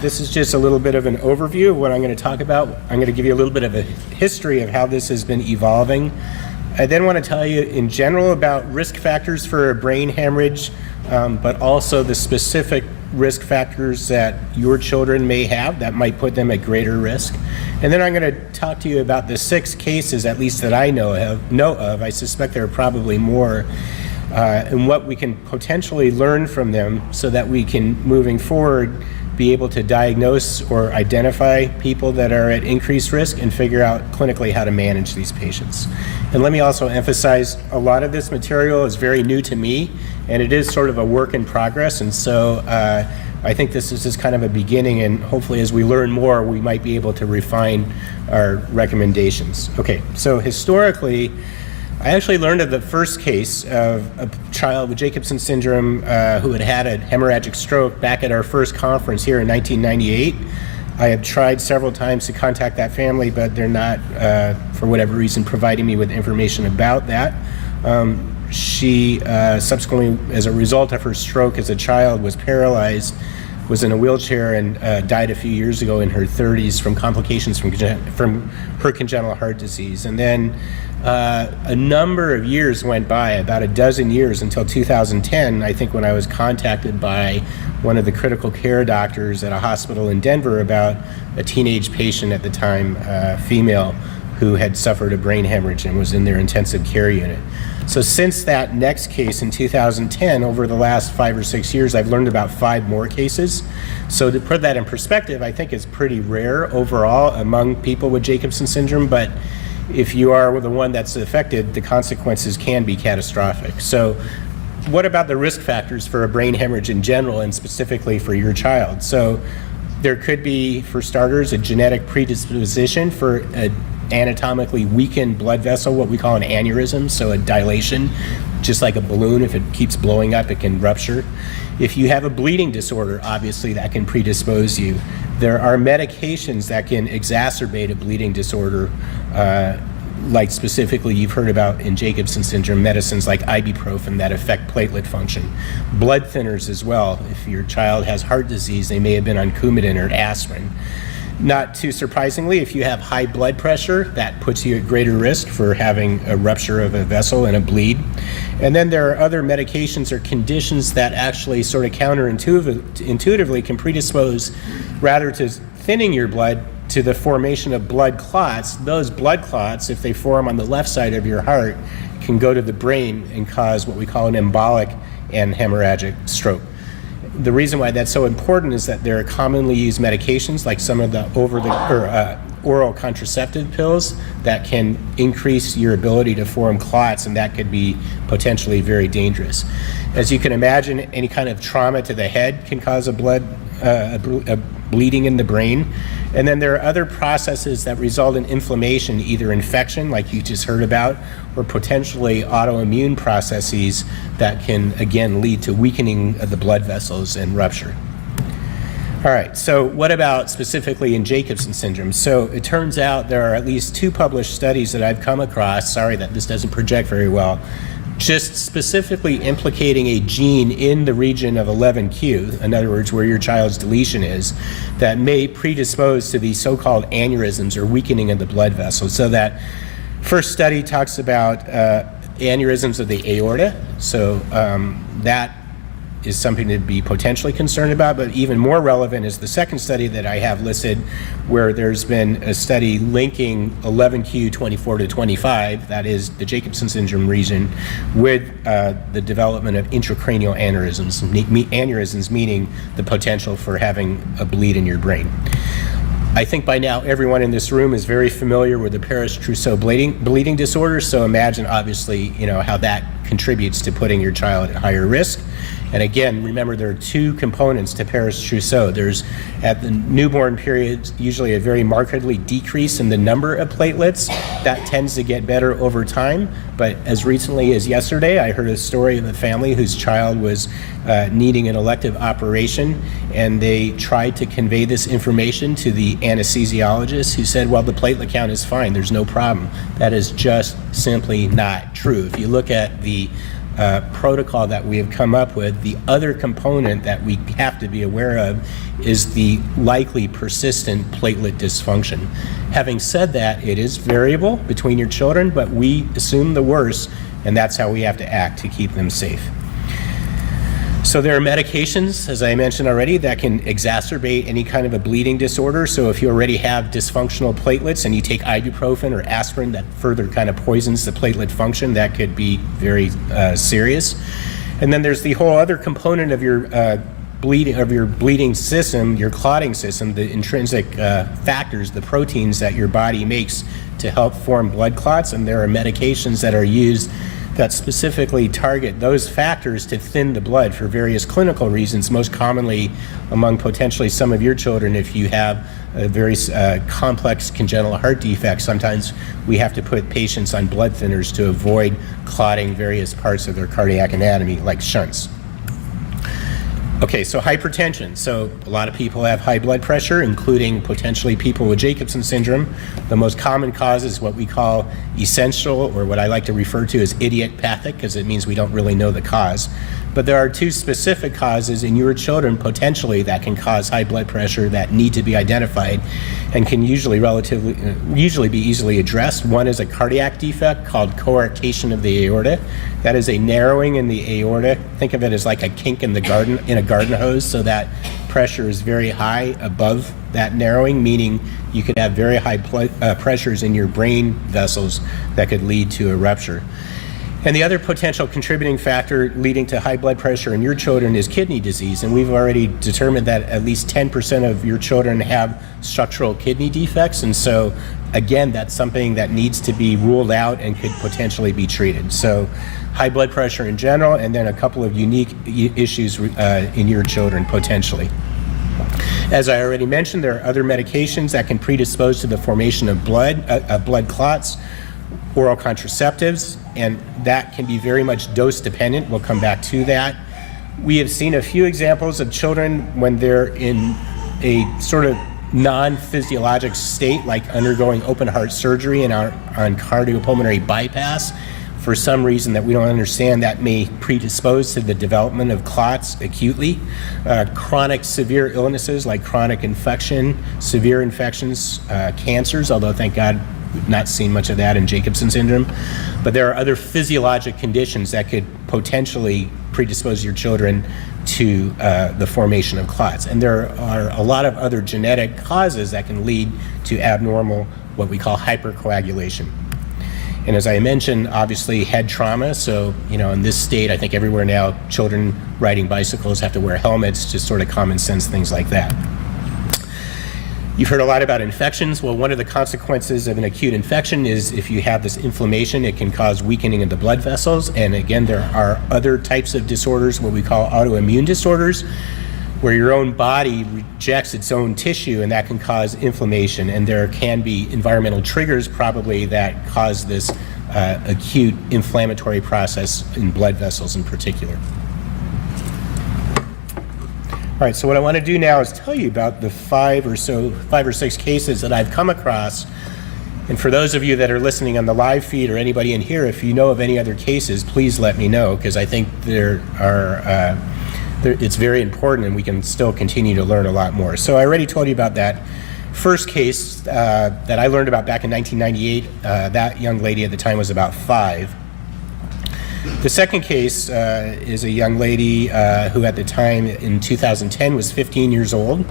This is just a little bit of an overview of what I'm going to talk about. I'm going to give you a little bit of a history of how this has been evolving. I then want to tell you in general about risk factors for a brain hemorrhage, but also the specific risk factors that your children may have that might put them at greater risk. And then I'm going to talk to you about the 6 cases, at least that I know of. I suspect there are probably more, and what we can potentially learn from them so that we can, moving forward, be able to diagnose or identify people that are at increased risk and figure out clinically how to manage these patients. And let me also emphasize, a lot of this material is very new to me, and it is sort of a work in progress, and so I think this is just kind of a beginning, and hopefully as we learn more, we might be able to refine our recommendations. Okay, so historically, I actually learned of the first case of a child with Jacobsen Syndrome who had had a hemorrhagic stroke back at our first conference here in 1998. I have tried several times to contact that family, but they're not, for whatever reason, providing me with information about that. She subsequently, as a result of her stroke as a child, was paralyzed, was in a wheelchair, and died a few years ago in her 30s from complications from her congenital heart disease. And then a number of years went by, about a dozen years, until 2010, I think, when I was contacted by one of the critical care doctors at a hospital in Denver about a teenage patient at the time, female, who had suffered a brain hemorrhage and was in their intensive care unit. So since that next case in 2010, over the last 5 or 6 years, I've learned about 5 more cases. So to put that in perspective, I think it's pretty rare overall among people with Jacobsen syndrome, but if you are the one that's affected, the consequences can be catastrophic. So what about the risk factors for a brain hemorrhage in general and specifically for your child? So there could be, for starters, a genetic predisposition for an anatomically weakened blood vessel, what we call an aneurysm, so a dilation. Just like a balloon, if it keeps blowing up, it can rupture. If you have a bleeding disorder, obviously that can predispose you. There are medications that can exacerbate a bleeding disorder, like specifically you've heard about in Jacobsen syndrome, medicines like ibuprofen that affect platelet function. Blood thinners as well. If your child has heart disease, they may have been on Coumadin or aspirin. Not too surprisingly, if you have high blood pressure, that puts you at greater risk for having a rupture of a vessel and a bleed. And then there are other medications or conditions that actually sort of counterintuitively can predispose rather to thinning your blood to the formation of blood clots. Those blood clots, if they form on the left side of your heart, can go to the brain and cause what we call an embolic and hemorrhagic stroke. The reason why that's so important is that there are commonly used medications like some of the oral contraceptive pills that can increase your ability to form clots, and that could be potentially very dangerous. As you can imagine, any kind of trauma to the head can cause a bleeding in the brain. And then there are other processes that result in inflammation, either infection, like you just heard about, or potentially autoimmune processes that can, again, lead to weakening of the blood vessels and rupture. All right, so what about specifically in Jacobsen syndrome? So it turns out there are at least 2 published studies that I've come across, sorry that this doesn't project very well, just specifically implicating a gene in the region of 11q, in other words, where your child's deletion is, that may predispose to these so-called aneurysms or weakening of the blood vessels. So that first study talks about aneurysms of the aorta, so that is something to be potentially concerned about, but even more relevant is the second study that I have listed, where there's been a study linking 11q24 to 25, that is the Jacobsen syndrome region, with the development of intracranial aneurysms, aneurysms meaning the potential for having a bleed in your brain. I think by now everyone in this room is very familiar with the Paris-Trousseau bleeding disorder, so imagine obviously how that contributes to putting your child at higher risk. And again, remember there are 2 components to Paris-Trousseau. There's, at the newborn period, usually a very markedly decrease in the number of platelets. That tends to get better over time. But as recently as yesterday, I heard a story of a family whose child was needing an elective operation, and they tried to convey this information to the anesthesiologist, who said, well, the platelet count is fine, there's no problem. That is just simply not true. If you look at the protocol that we have come up with. The other component that we have to be aware of is the likely persistent platelet dysfunction. Having said that, it is variable between your children, but we assume the worst, and that's how we have to act to keep them safe. So there are medications, as I mentioned already, that can exacerbate any kind of a bleeding disorder. So if you already have dysfunctional platelets and you take ibuprofen or aspirin that further kind of poisons the platelet function, that could be very serious. And then there's the whole other component of your bleeding system, your clotting system, the intrinsic factors, the proteins that your body makes to help form blood clots. And there are medications that are used that specifically target those factors to thin the blood for various clinical reasons, most commonly among potentially some of your children. If you have a very complex congenital heart defect, sometimes we have to put patients on blood thinners to avoid clotting various parts of their cardiac anatomy, like shunts. Okay, so hypertension. So a lot of people have high blood pressure, including potentially people with Jacobsen syndrome. The most common cause is what we call essential, or what I like to refer to as idiopathic, because it means we don't really know the cause. But there are two specific causes in your children potentially that can cause high blood pressure that need to be identified and can usually be easily addressed. One is a cardiac defect called coarctation of the aorta. That is a narrowing in the aorta. Think of it as like a kink in a garden hose, so that pressure is very high above that narrowing, meaning you could have very high pressures in your brain vessels that could lead to a rupture. And the other potential contributing factor leading to high blood pressure in your children is kidney disease. And we've already determined that at least 10% of your children have structural kidney defects. And so, again, that's something that needs to be ruled out and could potentially be treated. So high blood pressure in general, and then a couple of unique issues in your children potentially. As I already mentioned, there are other medications that can predispose to the formation of blood clots, oral contraceptives, and that can be very much dose dependent. We'll come back to that. We have seen a few examples of children when they're in a sort of non-physiologic state, like undergoing open heart surgery and on cardiopulmonary bypass. For some reason that we don't understand, that may predispose to the development of clots acutely. Chronic severe illnesses like chronic infection, severe infections, cancers, although thank God we've not seen much of that in Jacobsen syndrome. But there are other physiologic conditions that could potentially predispose your children to the formation of clots. And there are a lot of other genetic causes that can lead to abnormal, what we call hypercoagulation. And as I mentioned, obviously head trauma. So, in this state, I think everywhere now, children riding bicycles have to wear helmets, just sort of common sense things like that. You've heard a lot about infections. Well, one of the consequences of an acute infection is if you have this inflammation, it can cause weakening of the blood vessels. And again, there are other types of disorders, what we call autoimmune disorders, where your own body rejects its own tissue, and that can cause inflammation. And there can be environmental triggers probably that cause this acute inflammatory process in blood vessels in particular. All right, so what I want to do now is tell you about the 5 or 6 cases that I've come across. And for those of you that are listening on the live feed, or anybody in here, if you know of any other cases, please let me know, because I think it's very important and we can still continue to learn a lot more. So I already told you about that first case that I learned about back in 1998. That young lady at the time was about 5. The second case is a young lady who at the time in 2010 was 15 years old.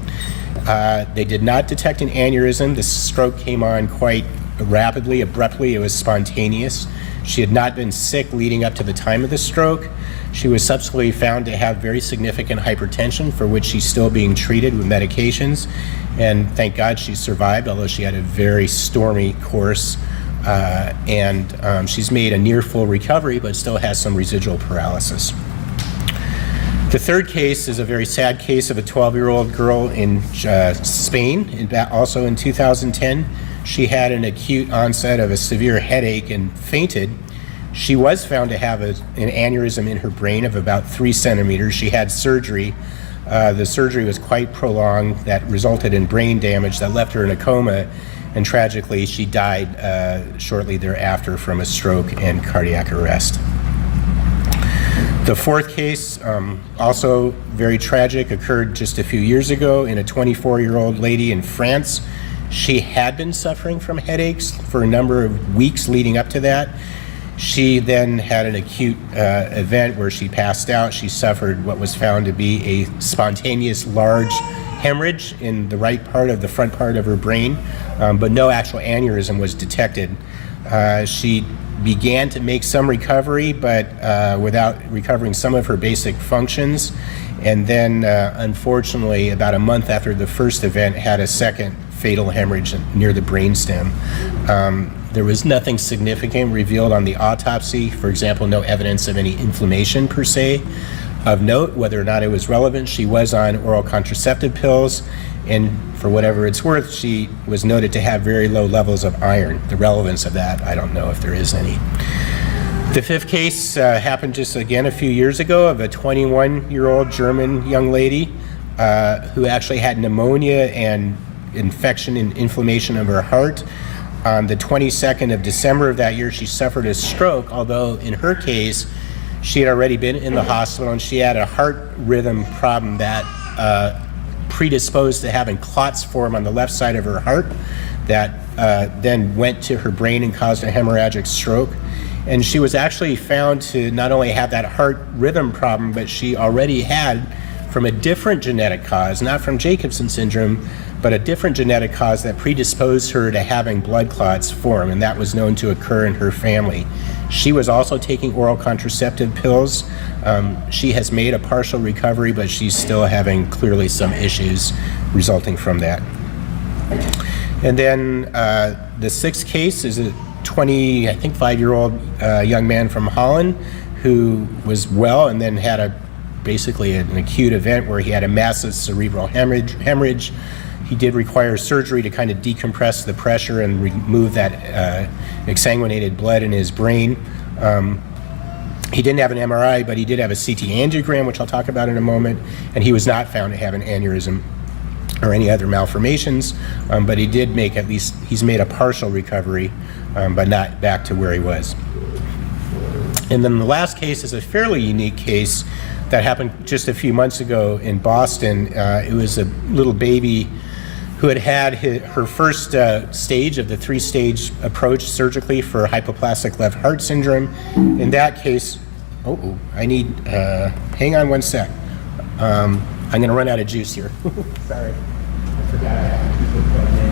They did not detect an aneurysm. The stroke came on quite rapidly, abruptly. It was spontaneous. She had not been sick leading up to the time of the stroke. She was subsequently found to have very significant hypertension, for which she's still being treated with medications. And thank God she survived, although she had a very stormy course. She's made a near full recovery, but still has some residual paralysis. The third case is a very sad case of a 12-year-old girl in Spain, also in 2010. She had an acute onset of a severe headache and fainted. She was found to have an aneurysm in her brain of about 3 centimeters. She had surgery. The surgery was quite prolonged. That resulted in brain damage that left her in a coma. And tragically, she died shortly thereafter from a stroke and cardiac arrest. The fourth case, also very tragic, occurred just a few years ago in a 24-year-old lady in France. She had been suffering from headaches for a number of weeks leading up to that. She then had an acute event where she passed out. She suffered what was found to be a spontaneous large hemorrhage in the right part of the front part of her brain, but no actual aneurysm was detected. She began to make some recovery, but without recovering some of her basic functions. And then, unfortunately, about a month after the first event, had a second fatal hemorrhage near the brainstem. There was nothing significant revealed on the autopsy. For example, no evidence of any inflammation per se. Of note, whether or not it was relevant, she was on oral contraceptive pills, and for whatever it's worth, she was noted to have very low levels of iron. The relevance of that, I don't know if there is any. The fifth case happened just again a few years ago of a 21-year-old German young lady who actually had pneumonia and infection and inflammation of her heart. On the 22nd of December of that year, she suffered a stroke, although in her case, she had already been in the hospital and she had a heart rhythm problem that predisposed to having clots form on the left side of her heart that then went to her brain and caused a hemorrhagic stroke. And she was actually found to not only have that heart rhythm problem, but she already had, from a different genetic cause, not from Jacobsen syndrome, but a different genetic cause that predisposed her to having blood clots form, and that was known to occur in her family. She was also taking oral contraceptive pills. She has made a partial recovery, but she's still having clearly some issues resulting from that. And then the sixth case is a 5-year-old young man from Holland who was well and then had basically an acute event where he had a massive cerebral hemorrhage. He did require surgery to kind of decompress the pressure and remove that exsanguinated blood in his brain. He didn't have an MRI, but he did have a CT angiogram, which I'll talk about in a moment, and he was not found to have an aneurysm or any other malformations, but he's made a partial recovery, but not back to where he was. And then the last case is a fairly unique case that happened just a few months ago in Boston. It was a little baby who had her first stage of the 3-stage approach surgically for hypoplastic left heart syndrome. In that case, hang on one sec. I'm gonna run out of juice here. Sorry, I forgot I have people plugged in.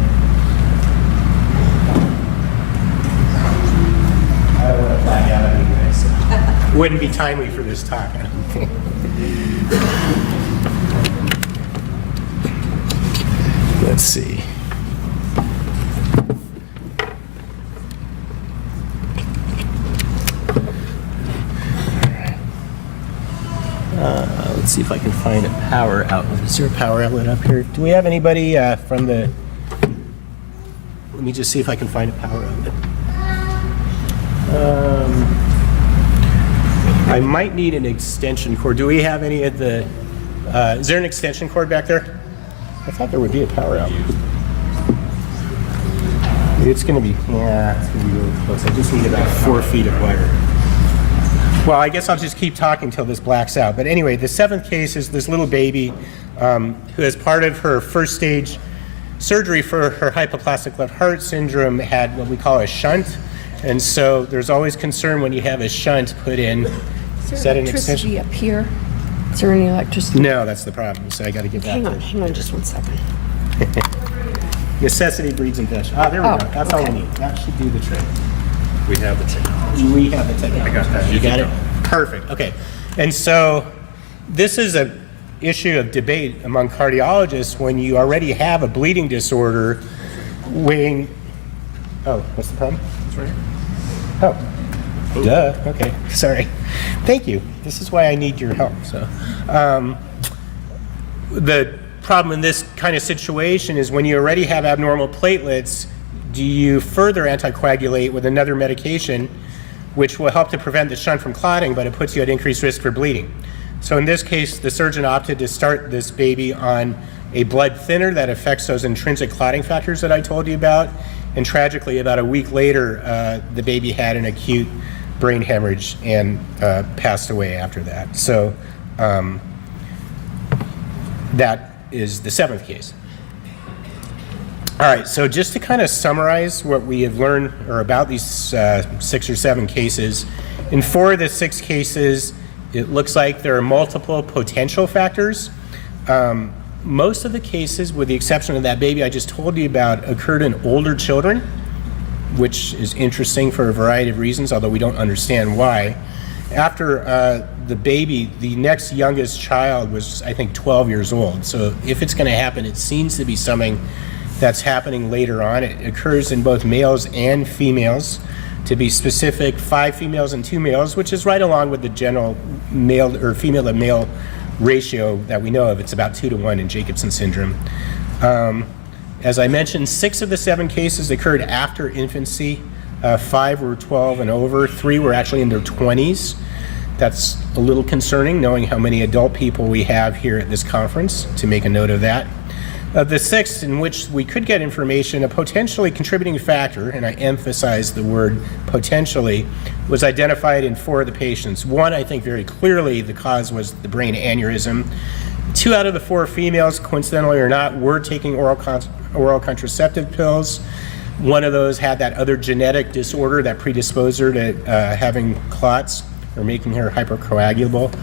I don't want to flag out anyway, so wouldn't be timely for this talk, I don't think. Let's see. Let's see if I can find a power outlet. Is there a power outlet up here? Do we have anybody from the... Let me just see if I can find a power outlet. I might need an extension cord. Do we have any of the... is there an extension cord back there? I thought there would be a power outlet. It's going to be really close. I just need about 4 feet of wire. Well, I guess I'll just keep talking till this blacks out. But anyway, the seventh case is this little baby who, as part of her first stage surgery for her hypoplastic left heart syndrome, had what we call a shunt. And so there's always concern when you have a shunt put in. Is there electricity up here? Is there any electricity? No, that's the problem. So I got to get back there. Hang on just 1 second. Necessity breeds invention. There we go. That's all we need. That should do the trick. We have the technology. We have the technology. I got that. You got it? Perfect. Okay. And so this is an issue of debate among cardiologists when you already have a bleeding disorder weighing... Oh, what's the problem? That's right. Oh. Duh. Okay. Sorry. Thank you. This is why I need your help. So, the problem in this kind of situation is when you already have abnormal platelets, do you further anticoagulate with another medication which will help to prevent the shunt from clotting, but it puts you at increased risk for bleeding? So in this case, the surgeon opted to start this baby on a blood thinner that affects those intrinsic clotting factors that I told you about. And tragically, about a week later, the baby had an acute brain hemorrhage and passed away after that. So that is the 7th case. All right, so just to kind of summarize what we have learned or about these 6 or 7 cases, in 4 of the 6 cases, it looks like there are multiple potential factors. Most of the cases, with the exception of that baby I just told you about, occurred in older children, which is interesting for a variety of reasons, although we don't understand why. After the baby, the next youngest child was, I think, 12 years old. So if it's going to happen, it seems to be something that's happening later on. It occurs in both males and females. To be specific, 5 females and 2 males, which is right along with the general male or female to male ratio that we know of. It's about 2 to 1 in Jacobsen syndrome. As I mentioned, 6 of the 7 cases occurred after infancy. 5 were 12 and over. 3 were actually in their 20s. That's a little concerning, knowing how many adult people we have here at this conference, to make a note of that. Of the 6 in which we could get information, a potentially contributing factor, and I emphasize the word potentially, was identified in 4 of the patients. 1, I think very clearly the cause was the brain aneurysm. 2 out of the 4 females, coincidentally or not, were taking oral contraceptive pills. 1 of those had that other genetic disorder that predisposed her to having clots or making her hypercoagulable.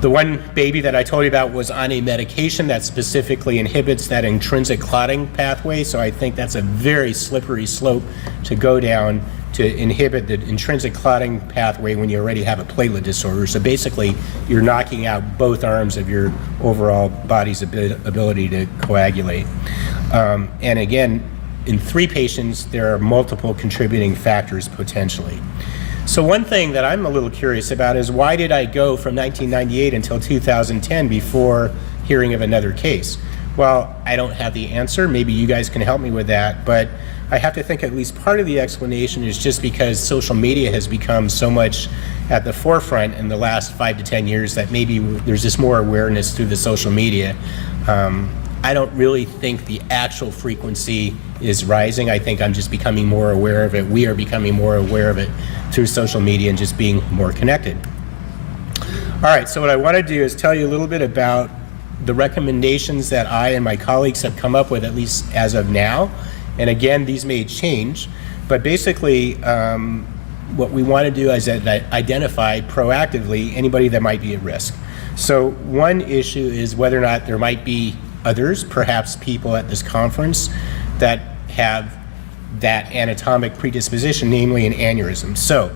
The 1 baby that I told you about was on a medication that specifically inhibits that intrinsic clotting pathway, so I think that's a very slippery slope to go down, to inhibit the intrinsic clotting pathway when you already have a platelet disorder. So basically, you're knocking out both arms of your overall body's ability to coagulate. And again, in 3 patients, there are multiple contributing factors potentially. So one thing that I'm a little curious about is, why did I go from 1998 until 2010 before hearing of another case? Well, I don't have the answer. Maybe you guys can help me with that, but I have to think at least part of the explanation is just because social media has become so much at the forefront in the last 5 to 10 years that maybe there's just more awareness through the social media. I don't really think the actual frequency is rising. I think I'm just becoming more aware of it. We are becoming more aware of it through social media and just being more connected. All right, so what I want to do is tell you a little bit about the recommendations that I and my colleagues have come up with, at least as of now. And again, these may change, but basically what we want to do is identify proactively anybody that might be at risk. So one issue is whether or not there might be others, perhaps people at this conference, that have that anatomic predisposition, namely an aneurysm. So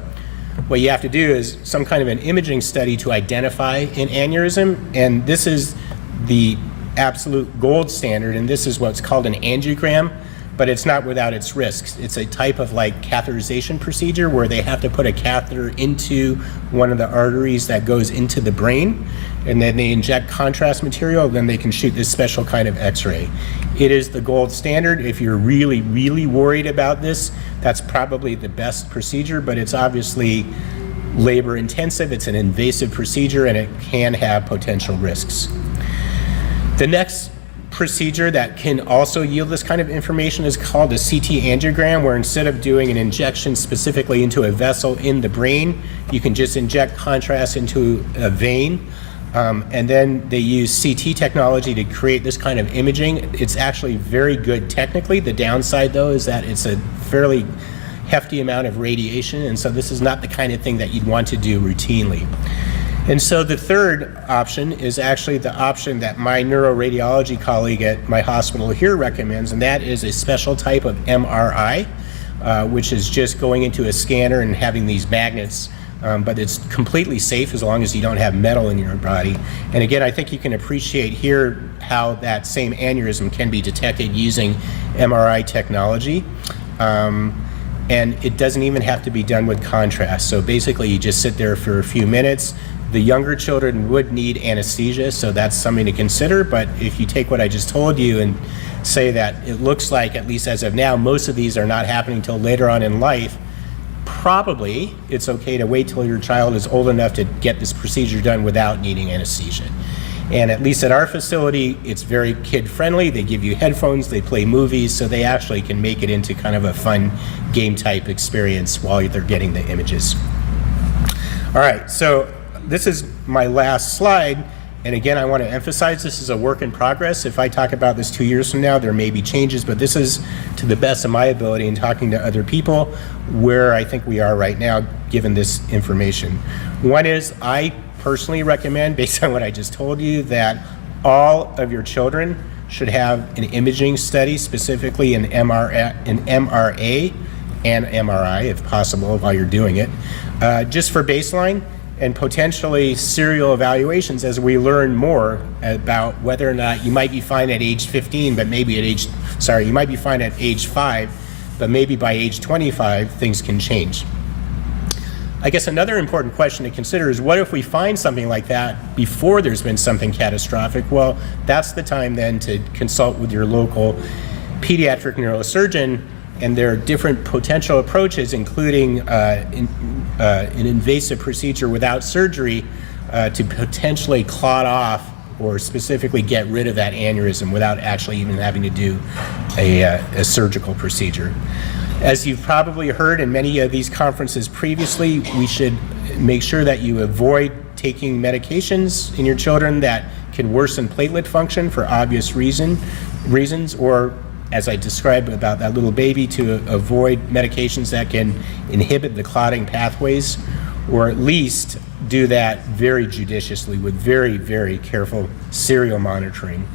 what you have to do is some kind of an imaging study to identify an aneurysm, and this is the absolute gold standard, and this is what's called an angiogram, but it's not without its risks. It's a type of like catheterization procedure where they have to put a catheter into one of the arteries that goes into the brain, and then they inject contrast material, then they can shoot this special kind of x-ray. It is the gold standard. If you're really, really worried about this, that's probably the best procedure, but it's obviously labor intensive, it's an invasive procedure, and it can have potential risks. The next procedure that can also yield this kind of information is called a CT angiogram, where instead of doing an injection specifically into a vessel in the brain, you can just inject contrast into a vein. And then they use CT technology to create this kind of imaging. It's actually very good technically. The downside, though, is that it's a fairly hefty amount of radiation, and so this is not the kind of thing that you'd want to do routinely. And so the third option is actually the option that my neuroradiology colleague at my hospital here recommends, and that is a special type of MRI, which is just going into a scanner and having these magnets, but it's completely safe as long as you don't have metal in your body. And again, I think you can appreciate here how that same aneurysm can be detected using MRI technology. And it doesn't even have to be done with contrast. So basically you just sit there for a few minutes. The younger children would need anesthesia, so that's something to consider. But if you take what I just told you and say that it looks like, at least as of now, most of these are not happening till later on in life, probably it's okay to wait till your child is old enough to get this procedure done without needing anesthesia. And at least at our facility, it's very kid-friendly. They give you headphones, they play movies, so they actually can make it into kind of a fun game-type experience while they're getting the images. All right, so this is my last slide. And again, I want to emphasize this is a work in progress. If I talk about this 2 years from now, there may be changes, but this is to the best of my ability in talking to other people where I think we are right now, given this information. One is I personally recommend, based on what I just told you, that all of your children should have an imaging study, specifically an MRA and MRI, if possible, while you're doing it, just for baseline, and potentially serial evaluations as we learn more about whether or not you might be fine at age 15, but maybe at you might be fine at age 5, but maybe by age 25, things can change. I guess another important question to consider is, what if we find something like that before there's been something catastrophic? Well, that's the time then to consult with your local pediatric neurosurgeon, and there are different potential approaches, including an invasive procedure without surgery to potentially clot off or specifically get rid of that aneurysm without actually even having to do a surgical procedure. As you've probably heard in many of these conferences previously, we should make sure that you avoid taking medications in your children that can worsen platelet function for obvious reasons, or as I described about that little baby, to avoid medications that can inhibit the clotting pathways, or at least do that very judiciously with very, very careful serial monitoring.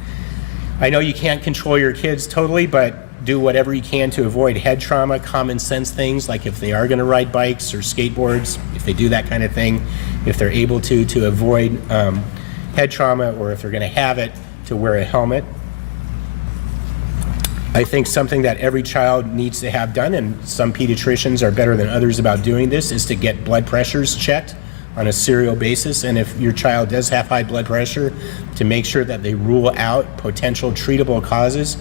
I know you can't control your kids totally, but do whatever you can to avoid head trauma, common sense things like if they are going to ride bikes or skateboards, if they do that kind of thing, if they're able to avoid head trauma, or if they're going to have it, to wear a helmet. I think something that every child needs to have done, and some pediatricians are better than others about doing this, is to get blood pressures checked on a serial basis. And if your child does have high blood pressure, to make sure that they rule out potential treatable causes.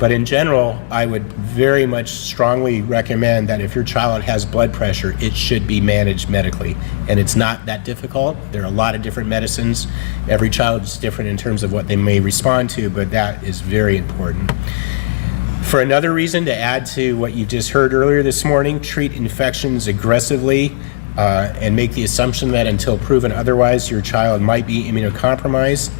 But in general, I would very much strongly recommend that if your child has blood pressure, it should be managed medically. And it's not that difficult. There are a lot of different medicines. Every child is different in terms of what they may respond to, but that is very important. For another reason, to add to what you just heard earlier this morning, treat infections aggressively and make the assumption that until proven otherwise, your child might be immunocompromised.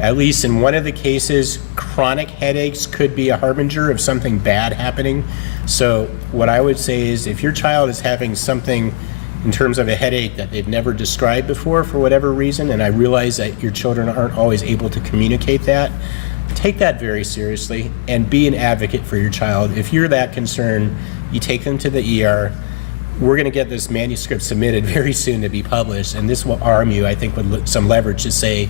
At least in one of the cases, chronic headaches could be a harbinger of something bad happening. So what I would say is, if your child is having something in terms of a headache that they've never described before for whatever reason, and I realize that your children aren't always able to communicate that, take that very seriously and be an advocate for your child. If you're that concerned, you take them to the ER. We're going to get this manuscript submitted very soon to be published, and this will arm you, I think, with some leverage to say,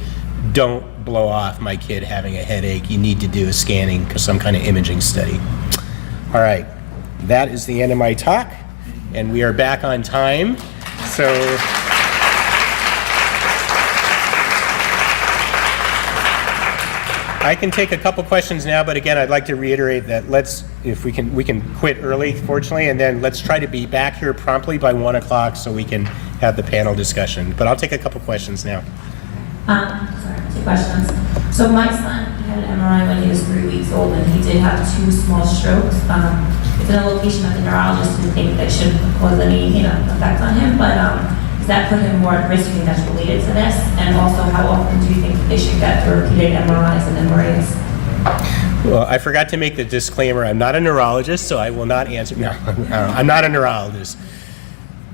don't blow off my kid having a headache. You need to do a scanning, some kind of imaging study. All right, that is the end of my talk, and we are back on time. So I can take a couple questions now, but again, I'd like to reiterate that if we can quit early, fortunately, and then let's try to be back here promptly by 1 o'clock so we can have the panel discussion. But I'll take a couple questions now. Sorry, 2 questions. So my son, he had an MRI when he was 3 weeks old, and he did have 2 small strokes. It's in a location that the neurologist didn't think that should cause any, effect on him, but does that put him more at risk? You think that's related to this? And also, how often do you think that they should get the repeated MRIs and MRAs? Well, I forgot to make the disclaimer. I'm not a neurologist, so I will not answer. No, I'm not a neurologist.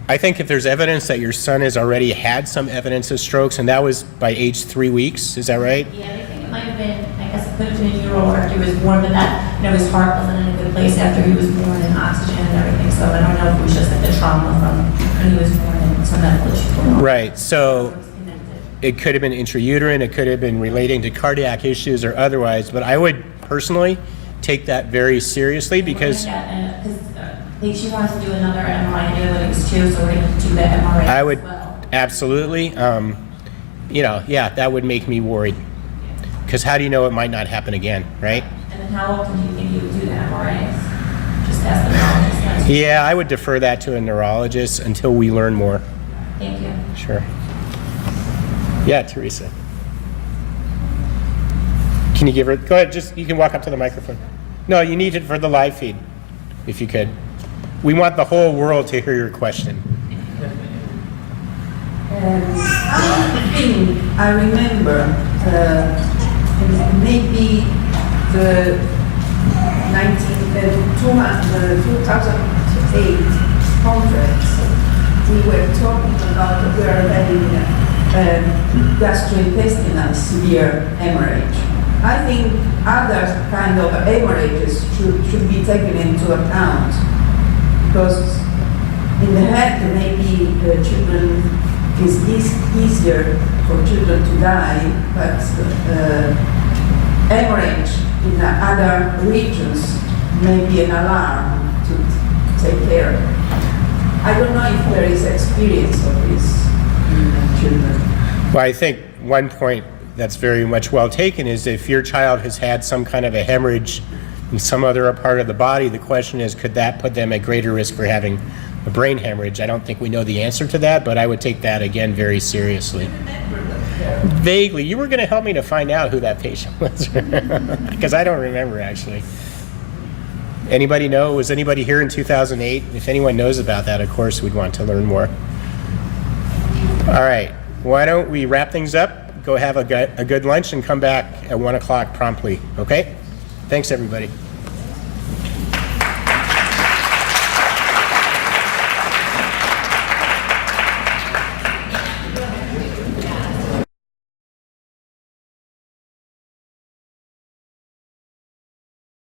I think if there's evidence that your son has already had some evidence of strokes, and that was by age 3 weeks, is that right? Yeah, I think it might have been, I guess, put him in utero after he was born, but that, his heart wasn't in a good place after he was born, and oxygen and everything, so I don't know if it was just like the trauma from when he was born and some medical issues going on. Right, so it could have been intrauterine, it could have been relating to cardiac issues or otherwise, but I would personally take that very seriously because she wants to do another MRI. I knew when it was 2, so we're going to do the MRI. I would as well. absolutely, that would make me worried. Because how do you know it might not happen again, right? And then how often do you think you would do the MRIs? Just ask the neurologist. Yeah, I would defer that to a neurologist until we learn more. Thank you. Sure. Yeah, Teresa. Can you give her, go ahead, you can walk up to the microphone. No, you need it for the live feed, if you could. We want the whole world to hear your question. I think I remember maybe the 2008 conference. We were talking about we are having gastrointestinal severe hemorrhage. I think other kind of hemorrhages should be taken into account because in the head maybe children is easier for children to die, but hemorrhage in other regions may be an alarm to take care of. I don't know if there is experience of this in children. Well, I think one point that's very much well taken is if your child has had some kind of a hemorrhage in some other part of the body, the question is, could that put them at greater risk for having a brain hemorrhage? I don't think we know the answer to that, but I would take that again very seriously. Vaguely. You were going to help me to find out who that patient was, because I don't remember actually. Anybody know? Was anybody here in 2008? If anyone knows about that, of course, we'd want to learn more. All right. Why don't we wrap things up, go have a good lunch, and come back at 1 o'clock promptly, okay? Thanks, everybody.